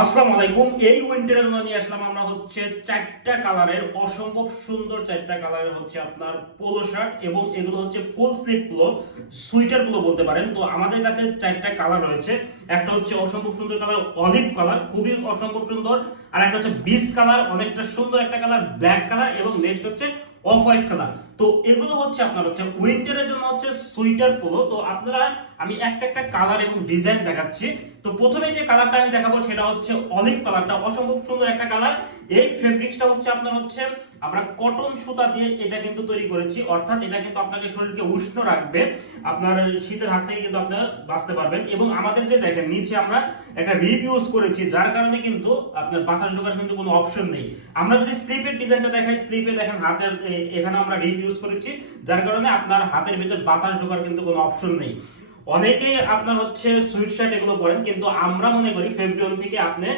আসসালামু আলাইকুম। এই উইন্টারের জন্য নিয়ে আসলাম আমরা হচ্ছে চারটা কালারের অসম্ভব সুন্দর চারটা কালারের হচ্ছে আপনার পোলো শার্ট, এবং এগুলো হচ্ছে full sleeve polo, sweater polo বলতে পারেন। তো আমাদের কাছে চারটা কালার রয়েছে। একটা হচ্ছে অসম্ভব সুন্দর কালার অলিভ কালার, খুবই অসম্ভব সুন্দর। আর একটা হচ্ছে বিচ কালার, অনেকটা সুন্দর একটা কালার ব্ল্যাক কালার, এবং নেক্সট হচ্ছে অফ হোয়াইট কালার। তো এগুলো হচ্ছে আপনার হচ্ছে উইন্টারের জন্য হচ্ছে সুইটার পোলো। তো আপনারা আমি একটা একটা কালার এবং ডিজাইন দেখাচ্ছি। তো প্রথমে যে কালারটা আমি দেখাবো সেটা হচ্ছে অলিভ কালারটা, অসম্ভব সুন্দর একটা কালার। এই ফেব্রিক্সটা হচ্ছে আপনার হচ্ছে আমরা কটন সুতা দিয়ে এটা কিন্তু তৈরি করেছি, অর্থাৎ এটা কিন্তু আপনাকে শরীরকে উষ্ণ রাখবে, আপনার শীতের হাত থেকে কিন্তু আপনারা বাঁচতে পারবেন। এবং আমাদের যে দেখেন নিচে আমরা একটা রিপ ইউজ করেছি, যার কারণে কিন্তু আপনার বাতাস ঢোকার কিন্তু কোনো অপশন নেই। আমরা যদি স্লিপের ডিজাইনটা দেখাই, স্লিপে দেখেন হাতের এখানে আমরা রিপ ইউজ করেছি, যার কারণে আপনার হাতের ভিতর বাতাস ঢোকার কিন্তু কোনো অপশন নেই। অনেকেই আপনার হচ্ছে সুইট শার্ট এগুলো পরেন, কিন্তু আমরা মনে করি ফেব্রুয়ারি থেকে আপনি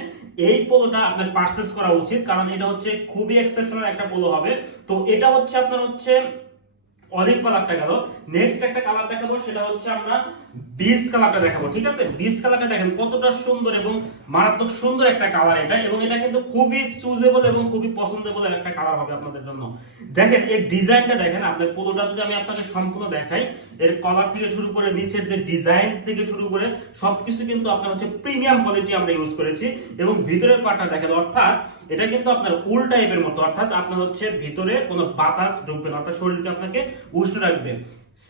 এই পোলোটা আপনার পারচেজ করা উচিত, কারণ এটা হচ্ছে খুবই এক্সেপশনাল একটা পোলো হবে। তো এটা হচ্ছে আপনার হচ্ছে অলিভ কালারটা গেল। নেক্সট একটা কালার দেখাবো, সেটা হচ্ছে আমরা বিচ কালারটা দেখাবো। ঠিক আছে, বিচ কালারটা দেখেন কতটা সুন্দর এবং মারাত্মক সুন্দর একটা কালার এটা, এবং এটা কিন্তু খুবই চুজেবল এবং খুবই পছন্দেবল একটা কালার হবে আপনাদের জন্য। দেখেন এর ডিজাইনটা দেখেন, আপনার পোলোটা যদি আমি আপনাকে সম্পূর্ণ দেখাই, এর কলার থেকে শুরু করে নিচের যে ডিজাইন থেকে শুরু করে সবকিছু কিন্তু আপনার হচ্ছে প্রিমিয়াম কোয়ালিটি আমরা ইউজ করেছি। এবং ভিতরের পার্টটা দেখেন, অর্থাৎ এটা কিন্তু আপনার উল টাইপের মতো, অর্থাৎ আপনার হচ্ছে ভিতরে কোনো বাতাস ঢুকবে না, অর্থাৎ শরীরকে আপনাকে উষ্ণ রাখবে।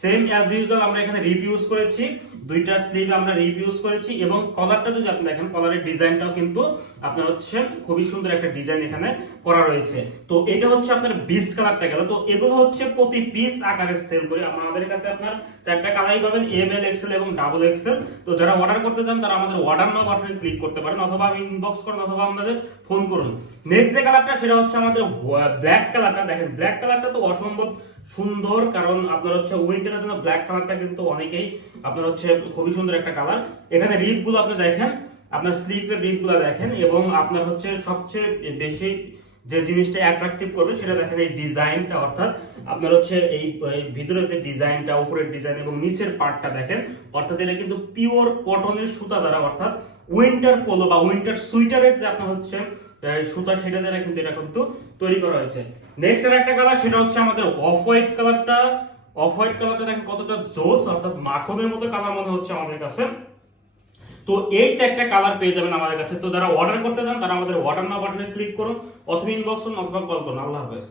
সেম অ্যাজ ইউজুয়াল আমরা এখানে রিপ ইউজ করেছি, দুইটা স্লিভ আমরা রিপ ইউজ করেছি। এবং কলারটা যদি আপনি দেখেন, কলারের ডিজাইনটাও কিন্তু আপনার হচ্ছে খুবই সুন্দর একটা ডিজাইন এখানে করা রয়েছে। তো এটা হচ্ছে আপনার বিচ কালারটা গেল। তো এগুলো হচ্ছে প্রতি পিস আকারে সেল করি আমাদের কাছে। আপনার চারটা কালারই পাবেন, এম এল এক্সেল এবং ডাবল এক্সেল। তো যারা অর্ডার করতে চান তারা আমাদের অর্ডার নাও বাটনে ক্লিক করতে পারেন, অথবা ইনবক্স করেন, অথবা আমাদের ফোন করুন। নেক্সট যে কালারটা সেটা হচ্ছে আমাদের ব্ল্যাক কালারটা। দেখেন ব্ল্যাক কালারটা তো অসম্ভব সুন্দর, কারণ আপনার হচ্ছে উইন্টারের জন্য ব্ল্যাক কালারটা কিন্তু অনেকেই আপনার হচ্ছে খুবই সুন্দর একটা কালার। এখানে রিপ গুলো আপনি দেখেন, আপনার স্লিভের রিপ গুলো দেখেন, এবং আপনার হচ্ছে সবচেয়ে বেশি যে জিনিসটা অ্যাট্রাকটিভ করবে সেটা দেখেন এই ডিজাইনটা, অর্থাৎ আপনার হচ্ছে এই ভিতরের যে ডিজাইনটা, উপরের ডিজাইন এবং নিচের পার্টটা দেখেন, অর্থাৎ এটা কিন্তু পিওর কটনের সুতা দ্বারা, অর্থাৎ উইন্টার পোলো বা উইন্টার সুইটারের যে আপনার হচ্ছে সুতা, সেটা দ্বারা কিন্তু এটা কিন্তু তৈরি করা হয়েছে। নেক্সট আর একটা কালার, সেটা হচ্ছে আমাদের অফ হোয়াইট কালারটা। অফ হোয়াইট কালারটা দেখেন কতটা জোস, অর্থাৎ মাখনের মতো কালার মনে হচ্ছে আমাদের কাছে। তো এই চারটা কালার পেয়ে যাবেন আমাদের কাছে। তো যারা অর্ডার করতে চান তারা আমাদের অর্ডার নাও বাটনে ক্লিক করুন, অথবা ইনবক্স করুন, অথবা কল করুন। আল্লাহ হাফেজ।